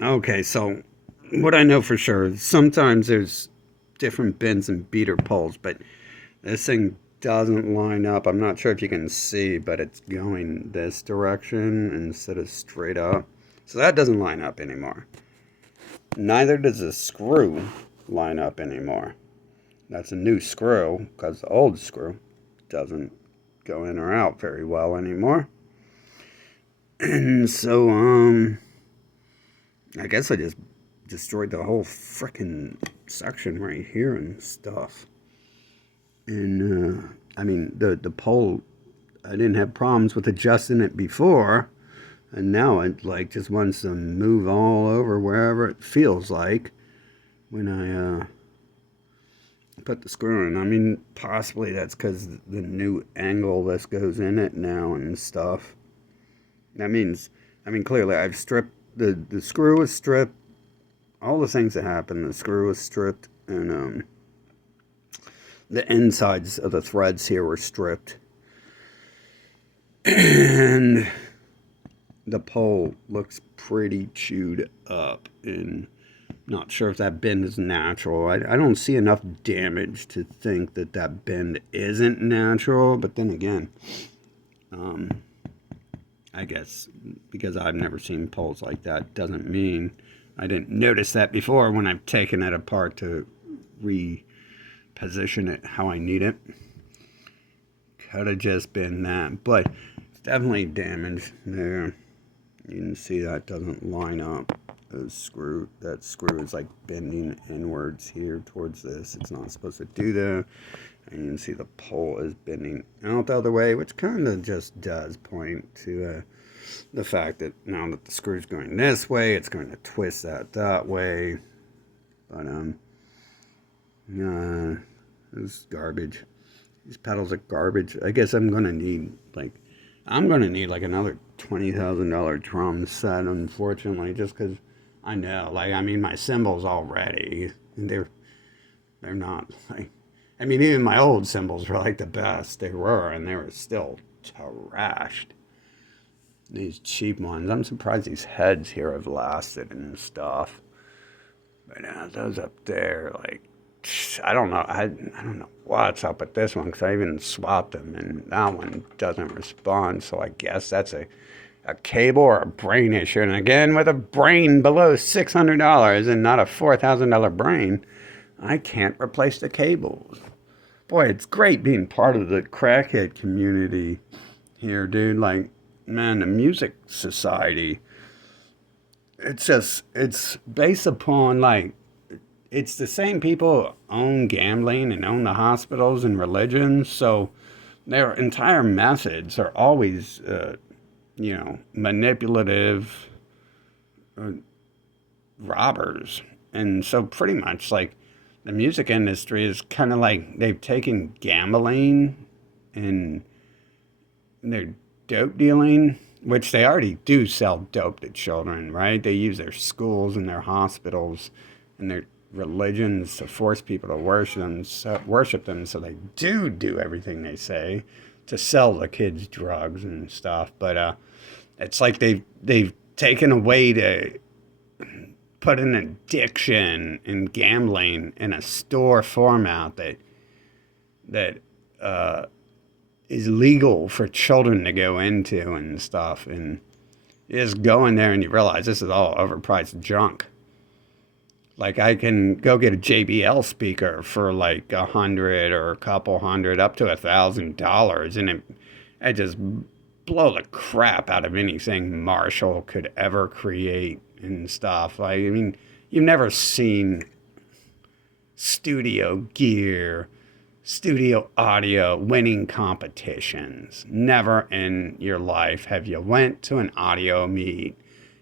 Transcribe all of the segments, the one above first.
Okay, so what I know for sure is sometimes there's different bends and beater poles, but this thing doesn't line up. I'm not sure if you can see, but it's going this direction instead of straight up. So that doesn't line up anymore. Neither does the screw line up anymore. That's a new screw because the old screw doesn't go in or out very well anymore. And so, I guess I just destroyed the whole frickin' section right here and stuff. And I mean, the pole, I didn't have problems with adjusting it before, and now it like just wants to move all over wherever it feels like when I put the screw in. I mean, possibly that's because the new angle this goes in it now and stuff. That means, I mean, clearly I've stripped the screw is stripped. All the things that happened, the screw was stripped, and the insides of the threads here were stripped, and the pole looks pretty chewed up. And not sure if that bend is natural. I don't see enough damage to think that that bend isn't natural. But then again, um, I guess because I've never seen poles like that doesn't mean I didn't notice that before when I've taken it apart to reposition it how I need it. Could have just been that, but it's definitely damaged there. You can see that doesn't line up. That screw is like bending inwards here towards this. It's not supposed to do that. And you can see the pole is bending out the other way, which kind of just does point to the fact that now that the screw's going this way, it's going to twist that way. But it's garbage. These pedals are garbage. I guess I'm gonna need like another $20,000 drum set, unfortunately, just because I know, like, I mean, my cymbals already, and they're not like, I mean, even my old cymbals were like the best they were, and they were still trashed. These cheap ones, I'm surprised these heads here have lasted and stuff. But those up there, like, I don't know. I don't know what's up with this one because I even swapped them and that one doesn't respond. So I guess that's a cable or a brain issue. And again, with a brain below $600 and not a $4,000 brain, I can't replace the cables. Boy, it's great being part of the crackhead community here, dude. Like, man, the music society. It's based upon like it's the same people who own gambling and own the hospitals and religions. So their entire methods are always, manipulative uh, robbers. And so pretty much like the music industry is kind of like they've taken gambling and they're dope dealing, which they already do sell dope to children, right? They use their schools and their hospitals and their religions to force people to worship them, so they do everything they say to sell the kids drugs and stuff. But it's like they've taken a way to put an addiction and gambling in a store format that is legal for children to go into and stuff. And you just go in there and you realize this is all overpriced junk. Like I can go get a JBL speaker for like 100 or a couple hundred, up to $1,000, and it just blow the crap out of anything Marshall could ever create and stuff. Like, I mean, you've never seen studio gear, studio audio winning competitions. Never in your life have you went to an audio meet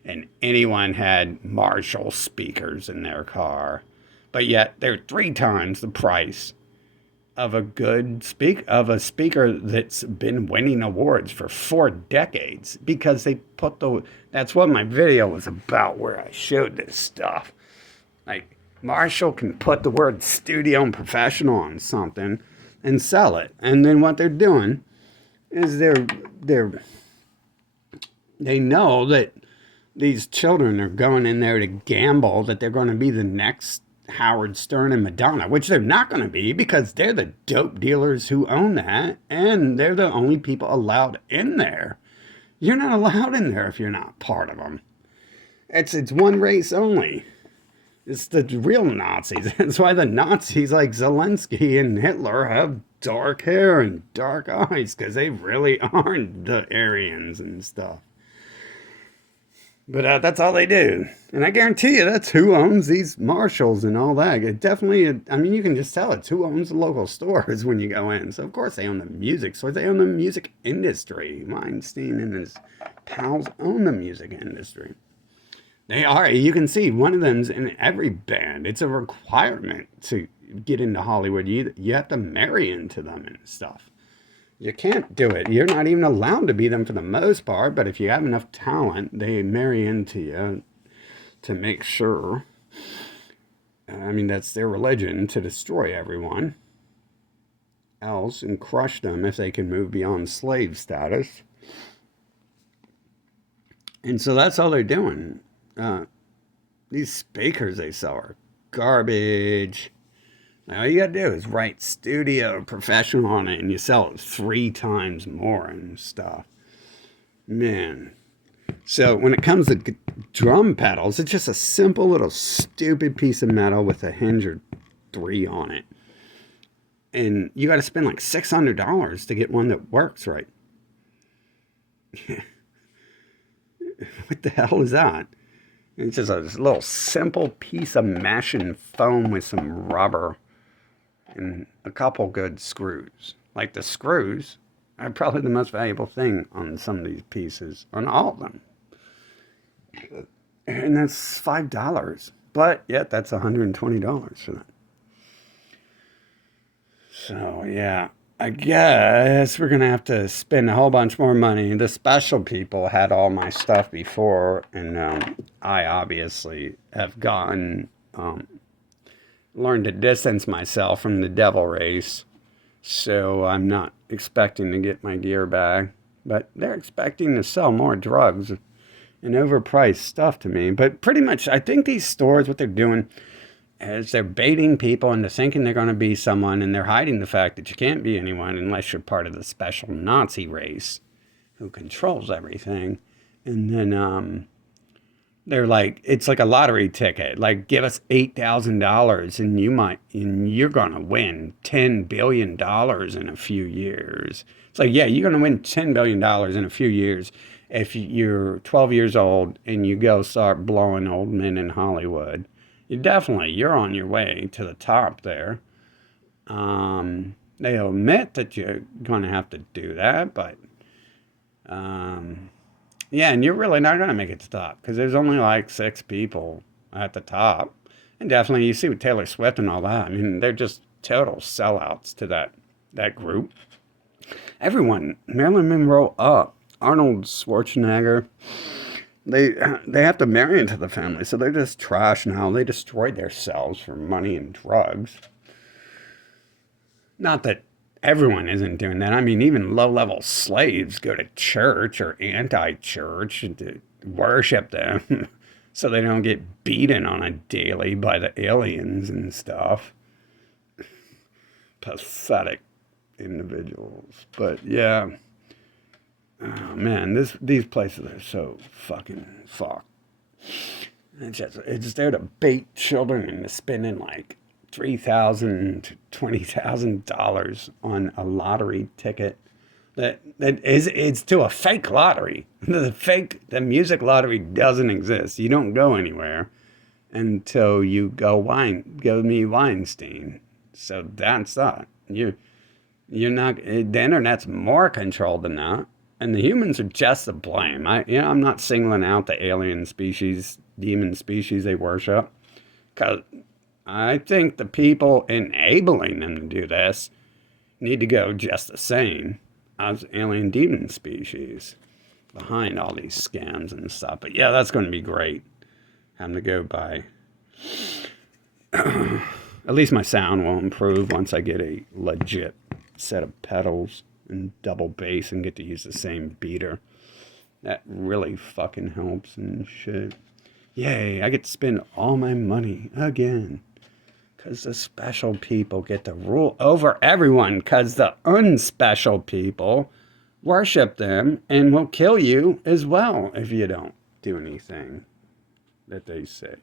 and anyone had Marshall speakers in their car. But yet they're 3 times the price of a speaker that's been winning awards for 4 decades, because they put that's what my video was about, where I showed this stuff. Like, Marshall can put the word studio and professional on something and sell it. And then what they're doing is they know that these children are going in there to gamble that they're going to be the next Howard Stern and Madonna, which they're not going to be because they're the dope dealers who own that, and they're the only people allowed in there. You're not allowed in there if you're not part of them. It's one race only. It's the real Nazis. That's why the Nazis like Zelensky and Hitler have dark hair and dark eyes, because they really aren't the Aryans and stuff. But that's all they do. And I guarantee you that's who owns these marshals and all that. It definitely, I mean, you can just tell it's who owns the local stores when you go in. So, of course, they own the music stores. They own the music industry. Weinstein and his pals own the music industry. They are. You can see one of them's in every band. It's a requirement to get into Hollywood. You have to marry into them and stuff. You can't do it. You're not even allowed to be them for the most part, but if you have enough talent, they marry into you to make sure. I mean, that's their religion, to destroy everyone else and crush them if they can move beyond slave status. And so that's all they're doing. These speakers they sell are garbage. All you gotta do is write studio professional on it and you sell it 3 times more and stuff. Man. So when it comes to drum pedals, it's just a simple little stupid piece of metal with a hinge or 3 on it. And you gotta spend like $600 to get one that works right. What the hell is that? It's just a little simple piece of mesh and foam with some rubber and a couple good screws. Like the screws are probably the most valuable thing on some of these pieces, on all of them. And that's $5. But yet that's $120 for that. So yeah, I guess we're gonna have to spend a whole bunch more money. The special people had all my stuff before, and I obviously have learned to distance myself from the devil race. So I'm not expecting to get my gear back, but they're expecting to sell more drugs and overpriced stuff to me. But pretty much, I think these stores, what they're doing is they're baiting people into thinking they're going to be someone, and they're hiding the fact that you can't be anyone unless you're part of the special Nazi race who controls everything. And then they're like, it's like a lottery ticket. Like, give us $8,000 and you're going to win $10 billion in a few years. It's like, yeah, you're going to win $10 billion in a few years if you're 12 years old and you go start blowing old men in Hollywood. You're on your way to the top there. They admit that you're going to have to do that, but yeah, and you're really not going to make it to the top because there's only like 6 people at the top. And definitely, you see with Taylor Swift and all that, I mean, they're just total sellouts to that group. Everyone, Marilyn Monroe up, Arnold Schwarzenegger, they have to marry into the family, so they're just trash now. They destroyed themselves for money and drugs. Not that everyone isn't doing that. I mean, even low-level slaves go to church or anti-church to worship them so they don't get beaten on a daily by the aliens and stuff. Pathetic individuals. But yeah. Oh man, these places are so fucking fucked. It's there to bait children into spending like $3,000 to $20,000 on a lottery ticket. It's to a fake lottery. The music lottery doesn't exist. You don't go anywhere until you go meet Weinstein. So that's that. You're not. The internet's more controlled than that. And the humans are just to blame. I'm not singling out the alien species, demon species they worship. Because I think the people enabling them to do this need to go just the same as alien demon species behind all these scams and stuff. But yeah, that's going to be great. Having to go by. At least my sound will improve once I get a legit set of pedals and double bass and get to use the same beater. That really fucking helps and shit. Yay, I get to spend all my money again. Because the special people get to rule over everyone. Because the unspecial people worship them and will kill you as well if you don't do anything that they say.